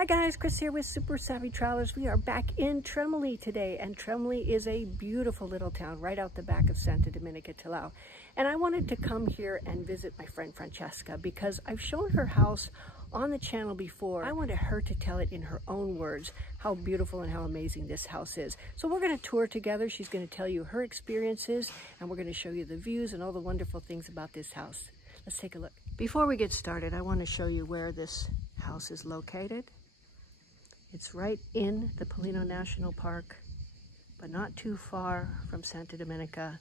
Hi guys, Chris here with Super Savvy Travelers. We are back in Tremoli today, and Tremoli is a beautiful little town right out the back of Santa Domenica, Talao. And I wanted to come here and visit my friend Francesca because I've shown her house on the channel before. I wanted her to tell it in her own words how beautiful and how amazing this house is. So we're going to tour together. She's going to tell you her experiences, and we're going to show you the views and all the wonderful things about this house. Let's take a look. Before we get started, I want to show you where this house is located. It's right in the Polino National Park, but not too far from Santa Domenica.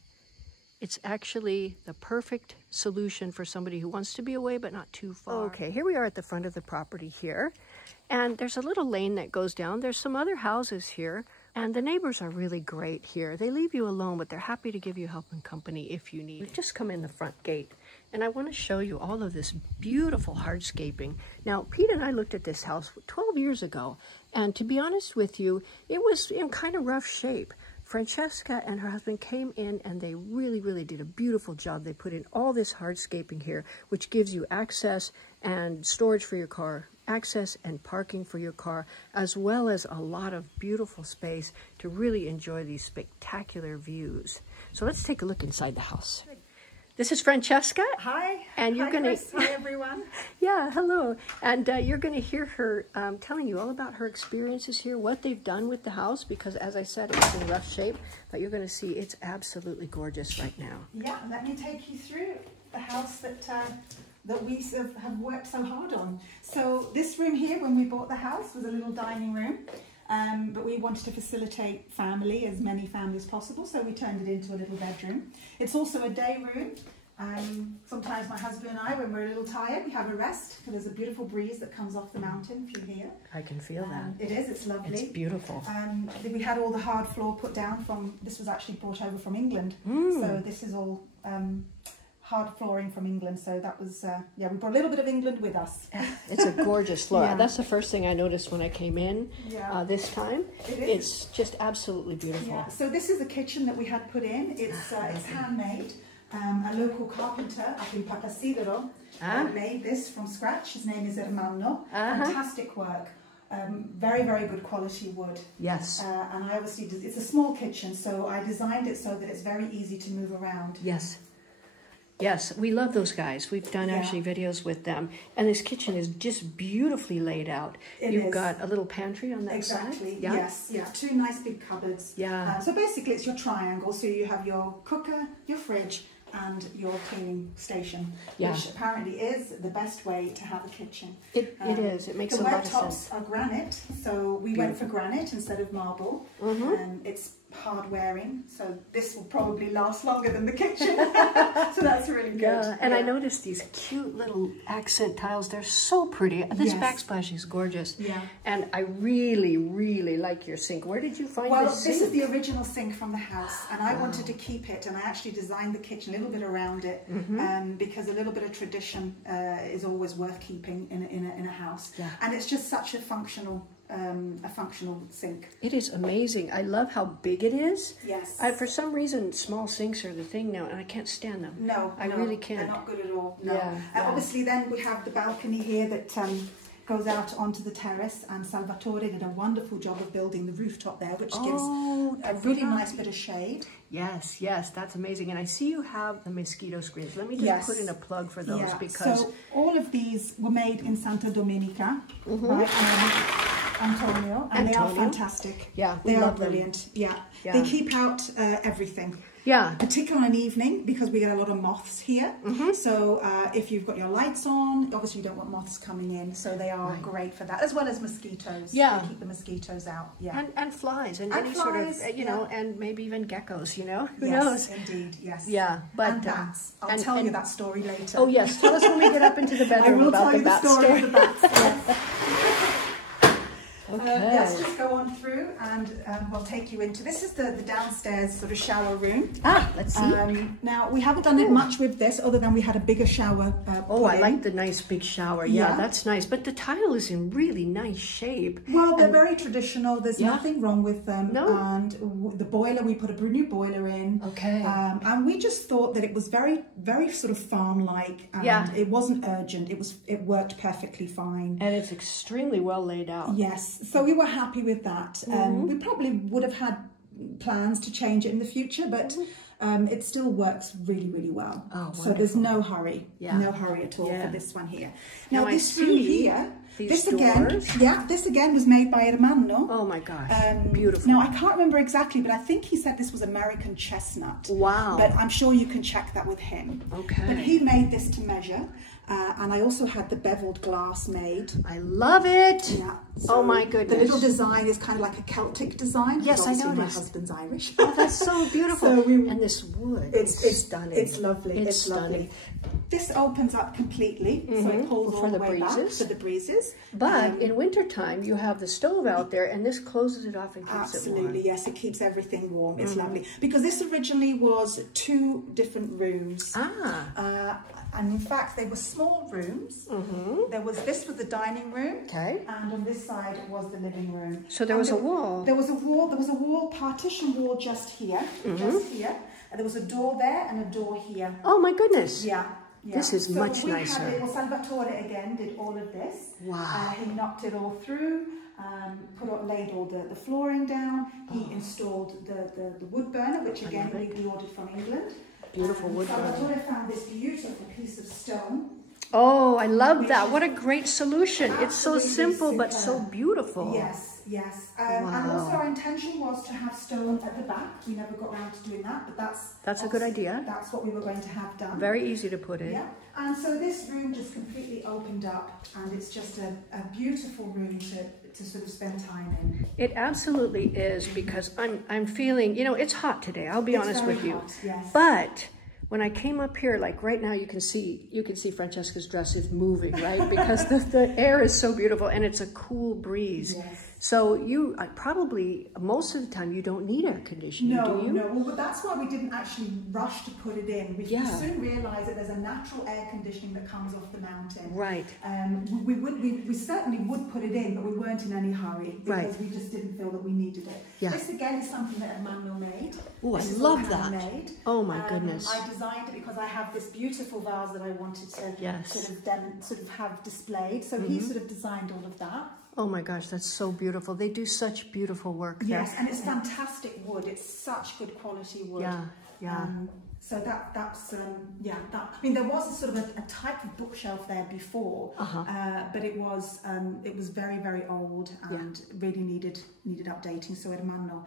It's actually the perfect solution for somebody who wants to be away, but not too far. Okay, here we are at the front of the property here, and there's a little lane that goes down. There's some other houses here, and the neighbors are really great here. They leave you alone, but they're happy to give you help and company if you need. We've just come in the front gate, and I want to show you all of this beautiful hardscaping. Now, Pete and I looked at this house 12 years ago, and to be honest with you, it was in kind of rough shape. Francesca and her husband came in and they really did a beautiful job. They put in all this hardscaping here, which gives you access and storage for your car, access and parking for your car, as well as a lot of beautiful space to really enjoy these spectacular views. So let's take a look inside the house. This is Francesca. Hi. And you're going to... Hi, everyone. Yeah, hello. And you're going to hear her telling you all about her experiences here, what they've done with the house, because as I said, it's in rough shape, but you're going to see it's absolutely gorgeous right now. Yeah, let me take you through the house that we have worked so hard on. So this room here, when we bought the house, was a little dining room. But we wanted to facilitate family, as many families possible, so we turned it into a little bedroom. It's also a day room. Sometimes my husband and I, when we're a little tired, we have a rest, because there's a beautiful breeze that comes off the mountain through here. I can feel that. It is, it's lovely. It's beautiful. We had all the hard floor put down from, this was actually brought over from England. So this is all hard flooring from England, so that was, yeah, we brought a little bit of England with us. It's a gorgeous floor. Yeah. That's the first thing I noticed when I came in this time. It's just absolutely beautiful. Yeah. So this is the kitchen that we had put in. It's handmade. A local carpenter up in Papasidero made this from scratch. His name is Hermano. Fantastic work. Very good quality wood. Yes. And I obviously, it's a small kitchen, so I designed it so that it's very easy to move around. Yes. Yes, we love those guys. We've done actually videos with them. And this kitchen is just beautifully laid out. You've got a little pantry on that side. Exactly, yes. Yeah, two nice big cupboards. Yeah. So basically it's your triangle. So you have your cooker, your fridge, and your cleaning station, which apparently is the best way to have a kitchen. It is. It makes a lot of sense. The worktops are granite, so we went for granite instead of marble. It's hard wearing, so this will probably last longer than the kitchen. So that's really good. Yeah, and I noticed these cute little accent tiles. They're so pretty. This backsplash is gorgeous. Yeah. And I really like your sink. Where did you find this sink? This is the original sink from the house, and I wanted to keep it, and I actually designed the kitchen a little bit around it, because a little bit of tradition is always worth keeping in a house. Yeah. And it's just such a functional sink. It is amazing. I love how big it is. Yes. For some reason, small sinks are the thing now, and I can't stand them. No, I really can't. They're not good at all. No. Yeah, obviously, then we have the balcony here that goes out onto the terrace, and Salvatore did a wonderful job of building the rooftop there, which gives a really nice bit of shade. Yes, that's amazing. And I see you have the mosquito screens. Let me just put in a plug for those because... So all of these were made in Santa Domenica, right? Antonio, and they are fantastic. Yeah, they are brilliant. Yeah, they keep out everything. Yeah, particularly in evening, because we get a lot of moths here. So if you've got your lights on, obviously you don't want moths coming in. So they are great for that, as well as mosquitoes. Yeah, they keep the mosquitoes out. Yeah, and flies and any sort of know, and maybe even geckos. You know, who knows? Yes, indeed. Yes. Yeah, but and bats. I'll tell you that story later. Oh yes, tell us when we get up into the bedroom about the bats. I will tell you the story of the bats. Yes. Okay. Let's just go on through and we'll take you into, this is the downstairs sort of shower room. Let's see. Now, we haven't done it much with this other than we had a bigger shower I like the nice big shower. Yeah, that's nice. But the tile is in really nice shape. Well, they're very traditional. There's nothing wrong with them. No. And the boiler, we put a new boiler in. Okay. And we just thought that it was very, very sort of farm-like. And it wasn't urgent. It worked perfectly fine. And it's extremely well laid out. Yes. So we were happy with that. We probably would have had plans to change it in the future, but it still works really, really well. Oh, so there's no hurry. No hurry at all for this one here. Now this room here, this again was made by Hermano. Oh my gosh, beautiful. Now I can't remember exactly, but I think he said this was American chestnut. Wow. But I'm sure you can check that with him. Okay. But he made this to measure. And I also had the beveled glass made. I love it. Yeah. So oh my goodness. The little design is kind of like a Celtic design. Yes, I noticed. My husband's Irish. Oh, that's so beautiful. And this wood, it's stunning. It's lovely. It's stunning. Lovely. This opens up completely, so it pulls all the way back for the breezes. But in wintertime, you have the stove out there, and this closes it off and keeps it warm. Absolutely, yes, it keeps everything warm. It's lovely. Because this originally was 2 different rooms. And in fact, they were small rooms. This was the dining room. Okay. And on this side was the living room. So there was a wall. There was a wall, partition wall just here. Just here. And there was a door there and a door here. Oh my goodness. Yeah. This is much nicer. Salvatore again did all of this. Wow. He knocked it all through, laid all the flooring down. He installed the wood burner, which again we ordered from England. Beautiful wood burner. Salvatore found this beautiful piece of stone. Oh, I love that. What a great solution. It's so simple, but so beautiful. Yes, yes. And also our intention was to have stone at the back. We never got around to doing that, but that's a good idea. That's what we were going to have done. Very easy to put in. Yeah. And so this room just completely opened up, and it's just a beautiful room to sort of spend time in. It absolutely is, because I'm feeling, it's hot today. I'll be honest with you. Yes. But when I came up here, like right now, you can see Francesca's dress is moving, right? Because the air is so beautiful, and it's a cool breeze. Yes. So probably most of the time you don't need air conditioning, do you? No. Well, that's why we didn't actually rush to put it in. We soon realised that there's a natural air conditioning that comes off the mountain. Right. We certainly would put it in, but we weren't in any hurry because we just didn't feel that we needed it. Yeah. This again is something that Emmanuel made. Oh, I love that. Oh my goodness. I designed it because I have this beautiful vase that I wanted to sort of have displayed. So he sort of designed all of that. Oh my gosh, that's so beautiful. They do such beautiful work there. Yes, and it's fantastic wood. It's such good quality wood. Yeah. So that's I mean, there was a sort of a type of bookshelf there before, but it was very, very old and really needed updating. So Hermano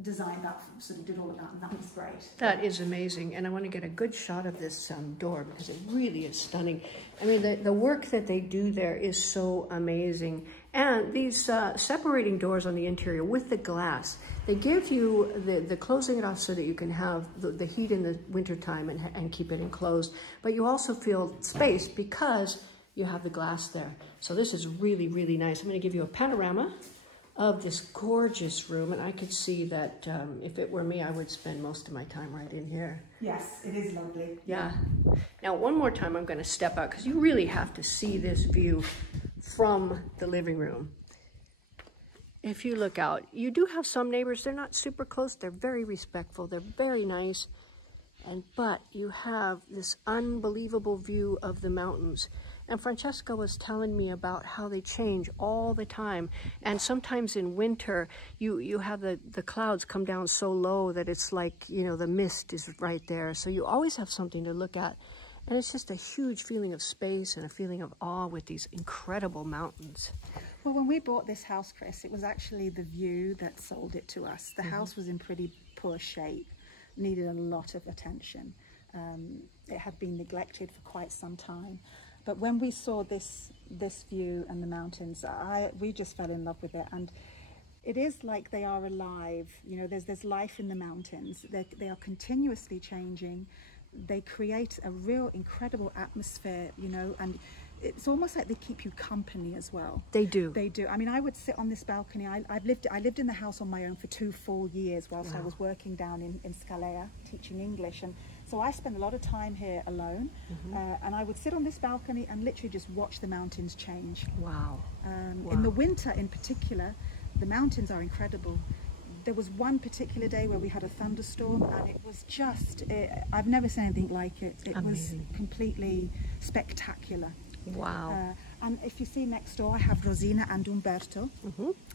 designed that, sort of did all of that, and that was great. That is amazing, and I want to get a good shot of this door because it really is stunning. I mean, the work that they do there is so amazing. And these separating doors on the interior with the glass, they give you the closing it off so that you can have the heat in the wintertime and keep it enclosed. But you also feel space because you have the glass there. So this is really, really nice. I'm going to give you a panorama of this gorgeous room, and I could see that if it were me, I would spend most of my time right in here. Yes, it is lovely. Yeah. Now, one more time, I'm going to step out because you really have to see this view from the living room. If you look out, you do have some neighbors. They're not super close. They're very respectful. They're very nice. But you have this unbelievable view of the mountains. And Francesca was telling me about how they change all the time. And sometimes in winter, you have the clouds come down so low that it's like, the mist is right there. So you always have something to look at. And it's just a huge feeling of space and a feeling of awe with these incredible mountains. Well, when we bought this house, Chris, it was actually the view that sold it to us. The house was in pretty poor shape, needed a lot of attention. It had been neglected for quite some time. But when we saw this view and the mountains, we just fell in love with it. And it is like they are alive. There's life in the mountains. They are continuously changing. They create a real incredible atmosphere, and it's almost like they keep you company as well. They do. They do. I mean, I would sit on this balcony. I lived in the house on my own for 2 full years whilst I was working down in Scalea teaching English, and so I spent a lot of time here alone, and I would sit on this balcony and literally just watch the mountains change. Wow. In the winter in particular, the mountains are incredible. There was one particular day where we had a thunderstorm, and it was just, I've never seen anything like it. It Amazing. was completely spectacular. Wow. And if you see next door, I have Rosina and Umberto.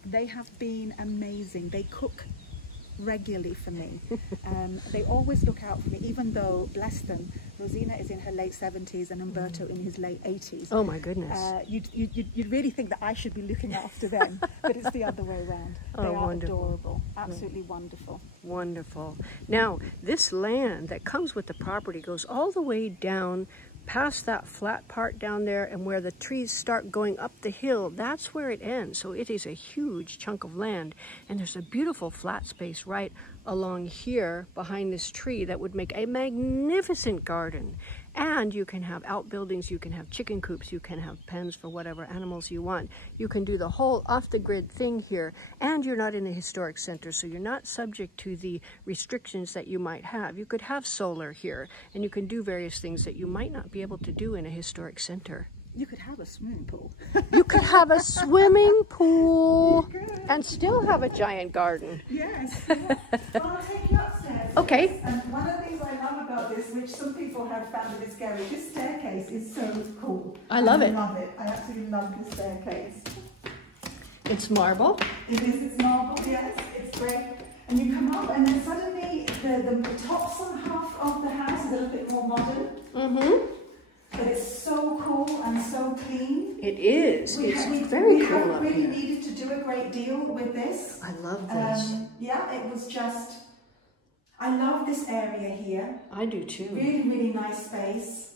They have been amazing. They cook regularly for me. They always look out for me, even though, bless them, Rosina is in her late 70s and Umberto in his late 80s. Oh my goodness. You'd really think that I should be looking after them, but it's the other way around. They are wonderful. adorable, absolutely wonderful. Wonderful. Now, this land that comes with the property goes all the way down past that flat part down there, and where the trees start going up the hill, that's where it ends. So it is a huge chunk of land, and there's a beautiful flat space right along here behind this tree that would make a magnificent garden. And you can have outbuildings, you can have chicken coops, you can have pens for whatever animals you want. You can do the whole off-the-grid thing here, and you're not in a historic center, so you're not subject to the restrictions that you might have. You could have solar here, and you can do various things that you might not be able to do in a historic center. You could have a swimming pool. You could have a swimming pool and still have a giant garden. Yes. Well, I'll take you upstairs. Okay. And one of the things I love about this, which some people have found a bit scary, this staircase is so cool. I love it. I love it. I absolutely love this staircase. It's marble. It is. It's marble. Yes. It's great. And you come up, and then suddenly the top half of the house is a little bit more modern. But it's so cool and so clean. It is. We it's we very cool haven't up really here. needed to do a great deal with this. I love this. Yeah, it was just, I love this area here. I do too. Really, really nice space.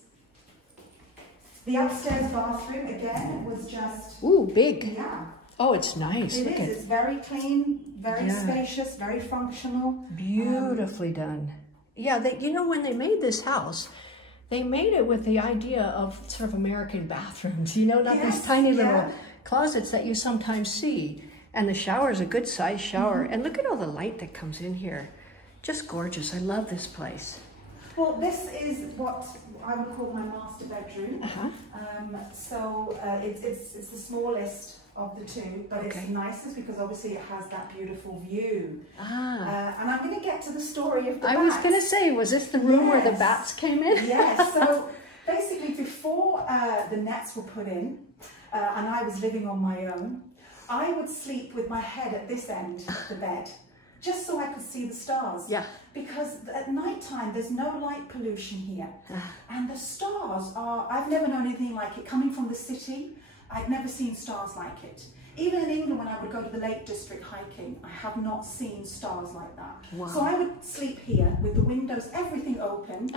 The upstairs bathroom, again, it was just... Ooh, big. Yeah. Oh, it's nice. It Look is. It's very clean, very spacious, very functional. Beautifully done. Yeah, you know, when they made this house, they made it with the idea of sort of American bathrooms, you know, not these tiny little closets that you sometimes see. And the shower is a good size shower. And look at all the light that comes in here. Just gorgeous. I love this place. Well, this is what I would call my master bedroom. So it's the smallest of the two, but it's nicest because obviously it has that beautiful view. And I'm going to get to the story of the bats. I was going to say, was this the room where the bats came in? Yes. So basically, before the nets were put in, and I was living on my own, I would sleep with my head at this end of the bed, just so I could see the stars. Yeah. Because at night time, there's no light pollution here. And the stars are, I've never known anything like it. Coming from the city, I'd never seen stars like it. Even in England, when I would go to the Lake District hiking, I have not seen stars like that. Wow. So I would sleep here with the windows, everything open,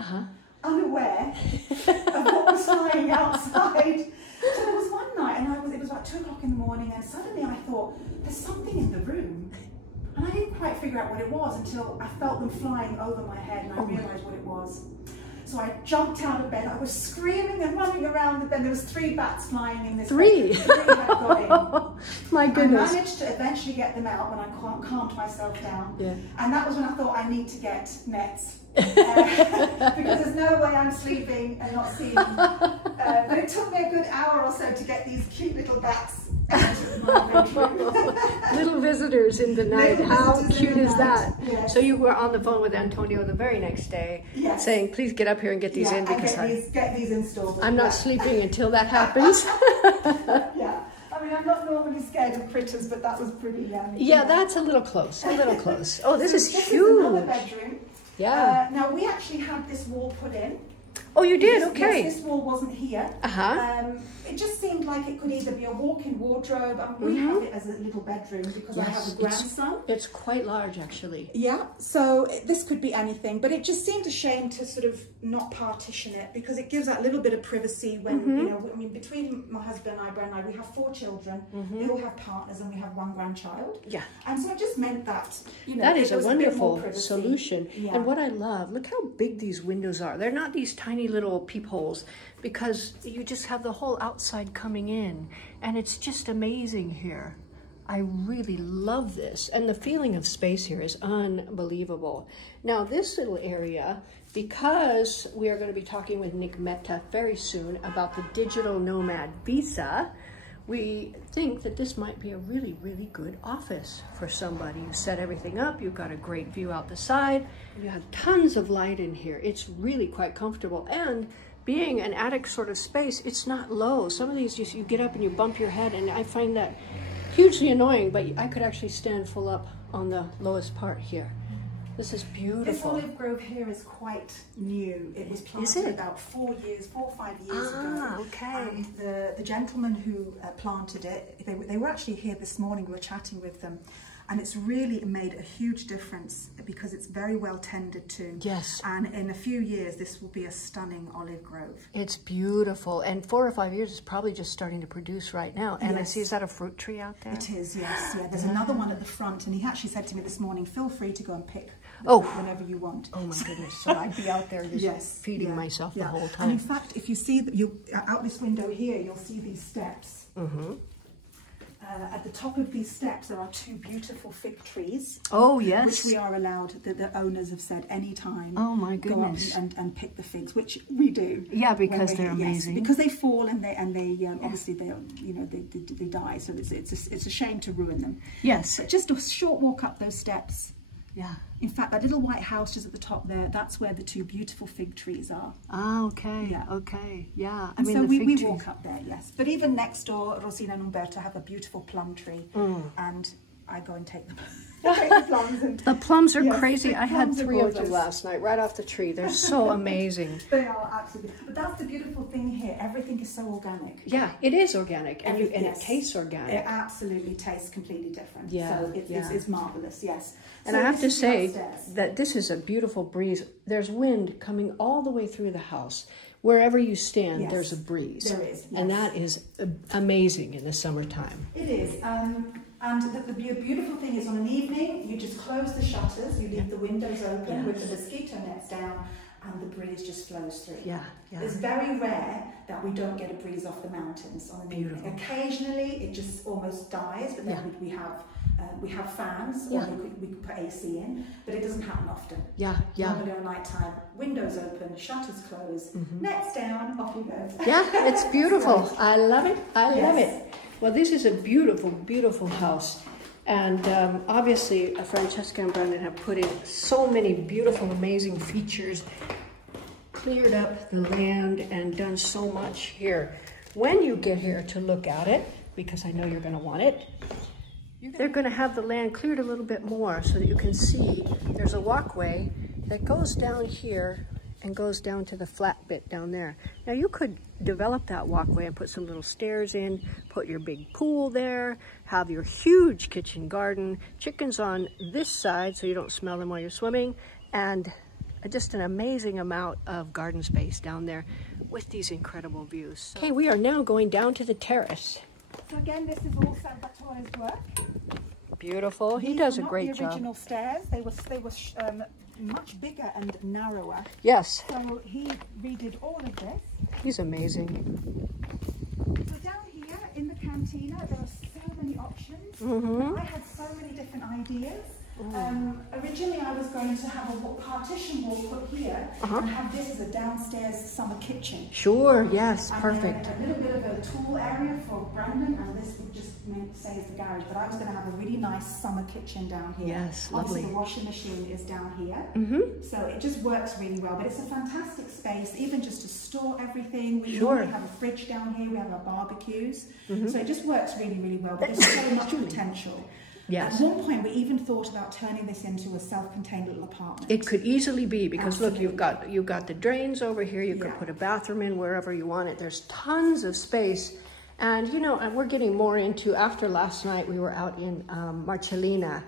unaware of what was flying outside. So there was one night, and it was about 2 o'clock in the morning, and suddenly I thought, there's something in the room. And I didn't quite figure out what it was until I felt them flying over my head, and I realised what it was. So I jumped out of bed. I was screaming and running around the bed. There was 3 bats flying in this bed. 3 had got in. My goodness. I managed to eventually get them out when I calmed myself down. Yeah. And that was when I thought I need to get nets. Because there's no way I'm sleeping and not seeing. But it took me a good hour or so to get these cute little bats out of my bedroom. Little visitors in the night. How cute is that? Yes. So you were on the phone with Antonio the very next day, saying, "Please get up here and get these in because get these installed. I'm not sleeping until that happens." Yeah. I mean, I'm not normally scared of critters, but that was pretty. Yeah, that's a little close. A little close. Oh, this is huge. Is another bedroom. Yeah. Now we actually had this wall put in. Oh, you did? Okay. Yes, this wall wasn't here. It just seemed like it could either be a walk-in wardrobe, and we have it as a little bedroom because I have a grandson. It's quite large, actually. Yeah, so this could be anything, but it just seemed a shame to sort of not partition it because it gives that little bit of privacy when, you know, I mean, between my husband and I, we have 4 children, they all have partners, and we have 1 grandchild. Yeah. And so it just meant that, you know, that is a wonderful solution. Yeah. And what I love, look how big these windows are. They're not these tiny tiny little peepholes because you just have the whole outside coming in, and it's just amazing here. I really love this, and the feeling of space here is unbelievable. Now this little area, because we are going to be talking with Nick Mehta very soon about the digital nomad visa, we think that this might be a really, really good office for somebody. You set everything up, you've got a great view out the side, you have tons of light in here. It's really quite comfortable, and being an attic sort of space, it's not low. Some of these you get up and you bump your head, and I find that hugely annoying, but I could actually stand full up on the lowest part here. This is beautiful. This olive grove here is quite new. It was planted about 4 or 5 years ago. Okay. And the gentleman who planted it, they were actually here this morning. We were chatting with them. And it's really made a huge difference because it's very well tended to. Yes. And in a few years, this will be a stunning olive grove. It's beautiful. And 4 or 5 years is probably just starting to produce right now. And yes. I see, is that a fruit tree out there? It is, yes. Yeah, there's another one at the front. And he actually said to me this morning, feel free to go and pick whenever you want. Oh my goodness. So I'd be out there just feeding myself the whole time. And in fact, if you see that out this window here, you'll see these steps. Mm-hmm. At the top of these steps, there are 2 beautiful fig trees. Oh, yes. Which we are allowed, the owners have said, anytime. Oh, my goodness. Go up and pick the figs, which we do. Yeah, because they're amazing. Yes, because they fall and they obviously they die, so it's a shame to ruin them. Yes. But just a short walk up those steps. Yeah. In fact, that little white house just at the top there, that's where the 2 beautiful fig trees are. Ah, okay. Yeah. Okay. Yeah. And so we walk up there, yes. But even next door, Rosina and Umberto have a beautiful plum tree, and I go and take them. The plums are crazy. I had 3 of them last night, right off the tree. They're so amazing. They are absolutely. But that's the beautiful thing here. Everything is so organic. Yeah, it is organic, and it tastes organic. It absolutely tastes completely different. Yeah, so it's marvelous. Yes. And I have to say that this is a beautiful breeze. There's wind coming all the way through the house. Wherever you stand, there's a breeze. There is, yes. And that is amazing in the summertime. It is. And the beautiful thing is, on an evening, you just close the shutters, you leave the windows open with the mosquito nets down, and the breeze just flows through. Yeah, yeah. It's very rare that we don't get a breeze off the mountains on an evening. Occasionally, it just almost dies, but then we have fans, or we could put AC in, but it doesn't happen often. Yeah, yeah. Normally on night time, windows open, shutters close, nets down, off you go. Yeah, it's beautiful. I love it. I love it. Well, this is a beautiful, beautiful house. And obviously, Francesca and Brendan have put in so many beautiful, amazing features, cleared up the land, and done so much here. When you get here to look at it, because I know you're going to want it, they're going to have the land cleared a little bit more so that you can see there's a walkway that goes down here and goes down to the flat bit down there. Now you could develop that walkway and put some little stairs in, put your big pool there, have your huge kitchen garden, chickens on this side so you don't smell them while you're swimming, and just an amazing amount of garden space down there with these incredible views. Okay, we are now going down to the terrace. So again, this is all Salvatore's work. Beautiful. He does a great job. The original stairs, they were much bigger and narrower. Yes. So he redid all of this. He's amazing. So down here in the cantina, there are so many options. I had so many different ideas. Originally, I was going to have a partition wall put here and have this as a downstairs summer kitchen. Sure, yes, and perfect. A little bit of a tool area for Brandon, and this would just say as the garage. But I was going to have a really nice summer kitchen down here. Yes, lovely. Obviously, the washing machine is down here, so it just works really well. But it's a fantastic space, even just to store everything. We have a fridge down here. We have our barbecues, so it just works really, really well. But there's so much potential. Yes. At one point, we even thought about turning this into a self-contained little apartment. It could easily be, because look, you've got the drains over here. You could put a bathroom in wherever you want it. There's tons of space. And, you know, and we're getting more into, after last night, we were out in Marcellina,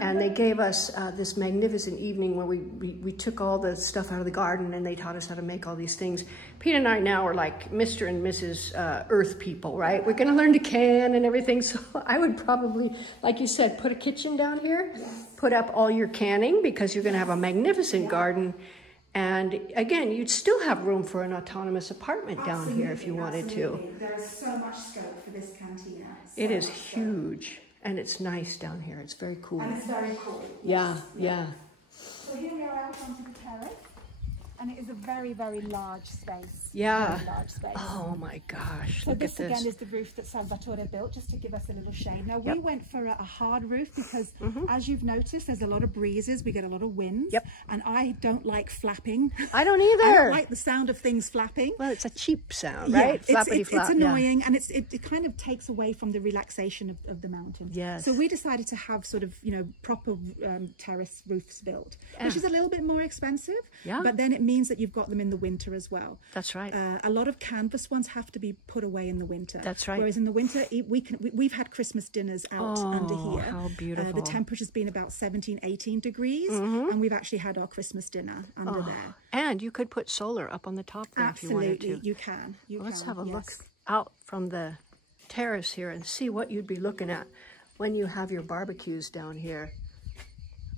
and they gave us this magnificent evening where we took all the stuff out of the garden, and they taught us how to make all these things. Pete and I now are like Mr. and Mrs. Earth people, right? We're going to learn to can and everything. So I would probably, like you said, put a kitchen down here, put up all your canning, because you're going to have a magnificent garden, And again, you'd still have room for an autonomous apartment down here if you wanted to. There is so much scope for this cantina. It is huge, and it's nice down here. It's very cool. And it's very cool. Yeah, yeah. So here we are out onto the terrace, and it is a very, very large space. Yeah. Very large space. Oh my gosh, So look at this again this. is the roof that Salvatore built just to give us a little shade. Now we went for a hard roof because as you've noticed, there's a lot of breezes, we get a lot of winds. Yep. And I don't like flapping. I don't I either. don't like the sound of things flapping. Well, it's a cheap sound, right? Yeah, Flappity flap. it's annoying, and it kind of takes away from the relaxation of the mountain. Yes. So we decided to have sort of, you know, proper terrace roofs built, which is a little bit more expensive. Yeah. But then it means that you've got them in the winter as well. That's right. A lot of canvas ones have to be put away in the winter. That's right. Whereas in the winter, we've had Christmas dinners out under here. How beautiful. The temperature's been about 17, 18 degrees, and we've actually had our Christmas dinner under there. And you could put solar up on the top there if you wanted Absolutely, to. you can. Let's have a yes. look out from the terrace here and see what you'd be looking at when you have your barbecues down here.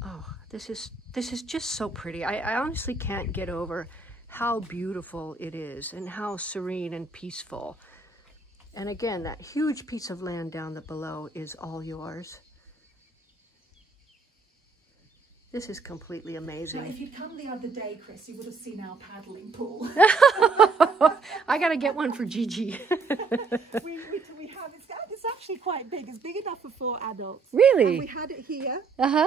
Oh, this is just so pretty. I honestly can't get over how beautiful it is and how serene and peaceful. And again, that huge piece of land down below is all yours. This is completely amazing. Now, if you'd come the other day, Chris, you would have seen our paddling pool. I gotta get one for Gigi. we have, it's actually quite big. It's big enough for 4 adults. Really? And we had it here. Uh-huh.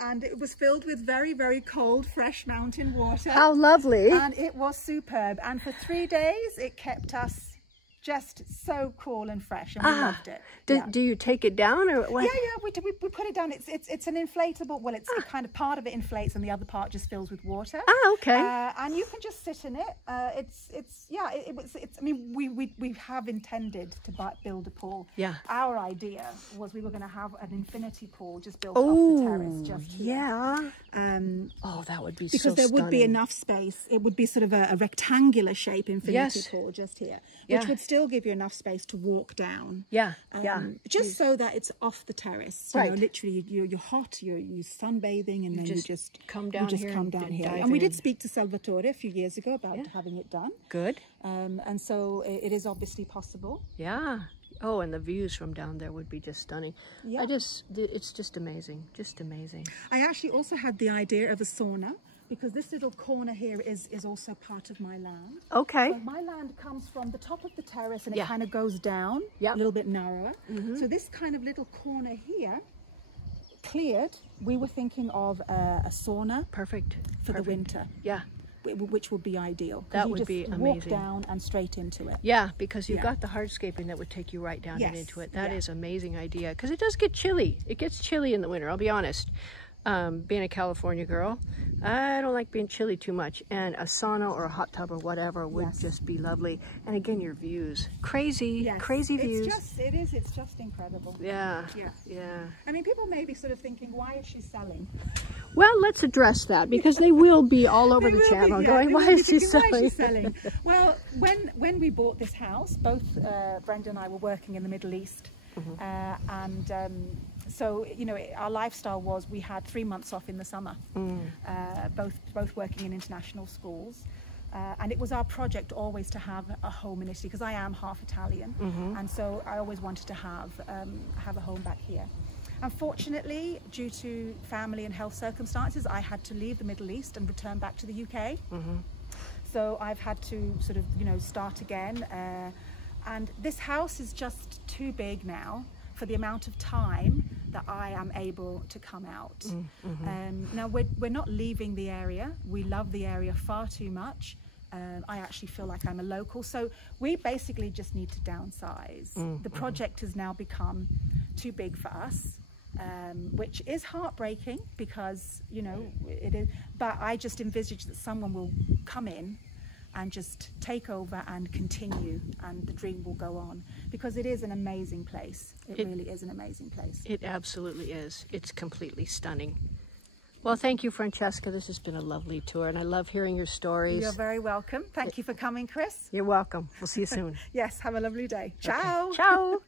And it was filled with very, very cold, fresh mountain water. How lovely. And it was superb. And for 3 days, it kept us just so cool and fresh, and we loved it. Do you take it down or what? Yeah, we put it down. It's an inflatable. Well, it's kind of part of it inflates, and the other part just fills with water. Okay. And you can just sit in it. I mean, we have intended to build a pool. Yeah. Our idea was we were going to have an infinity pool just built off the terrace, just here. Yeah. Oh, that would be because so there would be stunning. enough space. It would be sort of a rectangular shape infinity pool just here, which would still give you enough space to walk down. Yeah, Just so that it's off the terrace. You Right. know, literally, you're hot, you're sunbathing, and then you just come down here. And we did speak to Salvatore a few years ago about having it done. Good. And so it is obviously possible. Yeah. Oh, and the views from down there would be just stunning. Yeah. It's just amazing. Just amazing. I actually also had the idea of a sauna, because this little corner here is also part of my land. Okay. So my land comes from the top of the terrace, and it kind of goes down a little bit narrower. So this kind of little corner here, cleared, we were thinking of a sauna. Perfect. For the winter. Yeah. Which would be ideal. That would be amazing. Walk down and straight into it. Yeah, because you've got the hardscaping that would take you right down and into it. That is amazing idea, because it does get chilly. It gets chilly in the winter, I'll be honest. Being a California girl, I don't like being chilly too much, and a sauna or a hot tub or whatever would just be lovely. And again, your views, crazy views. It's just incredible. Yeah. I mean, people may be sort of thinking, why is she selling? Well, let's address that, because they will be all over the channel going, why is she selling? Well, when we bought this house, both Brenda and I were working in the Middle East. So, you know, our lifestyle was we had 3 months off in the summer, both working in international schools. And it was our project always to have a home in Italy, because I am half Italian. And so I always wanted to have a home back here. Unfortunately, due to family and health circumstances, I had to leave the Middle East and return back to the UK. So I've had to sort of, you know, start again. And this house is just too big now for the amount of time that I am able to come out. Now, we're not leaving the area. We love the area far too much. I actually feel like I'm a local. So we basically just need to downsize. The project has now become too big for us. Which is heartbreaking, because, you know, it is, but I just envisage that someone will come in and just take over and continue, and the dream will go on, because it is an amazing place. It really is an amazing place. It absolutely is. It's completely stunning. Well, thank you, Francesca. This has been a lovely tour, and I love hearing your stories. You're very welcome. Thank you for coming, Chris. You're welcome. We'll see you soon. Yes, have a lovely day. Ciao. Okay. Ciao.